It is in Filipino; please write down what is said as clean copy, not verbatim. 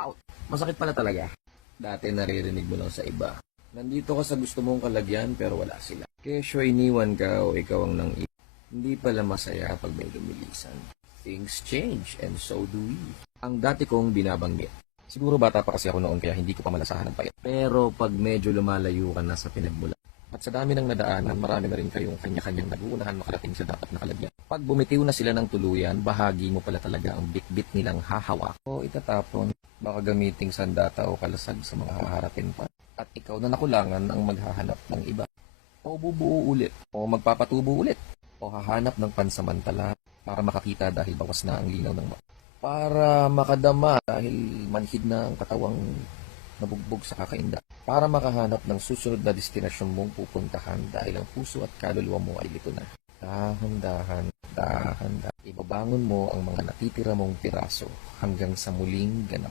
Out. Masakit pala talaga. Dati naririnig mo lang sa iba. Nandito ka sa gusto mong kalagyan pero wala sila. Kesyo iniwan ka o ikaw ang nang hindi pala masaya pag may lumilisan. Things change and so do we. Ang dati kong binabanggit. Siguro bata pa kasi ako noon kaya hindi ko pa malasahan ng pait. Pero pag medyo lumalayo ka na sa pinagmula at sa dami ng nadaanan, marami na rin kayong kanya-kanyang nag-uunahan makarating sa dapat na kalagyan. Pag bumitiw na sila ng tuluyan, bahagi mo pala talaga ang bit-bit nilang hahawak o itatapon, baka gamiting sandata o kalasag sa mga haharapin pa. At ikaw na nakulangan ang maghahanap ng iba. O bubuo ulit, o magpapatubo ulit, o hahanap ng pansamantala para makakita dahil bawas na ang linaw ng mata. Para makadama dahil manhid na ang katawang nabugbog sa kakainda. Para makahanap ng susunod na destinasyon mong pupuntahan dahil ang puso at kaluluwa mo ay lito na. Dahan-dahan, dahan-dahan. Ibabangon mo ang mga natitira mong piraso hanggang sa muling ganap.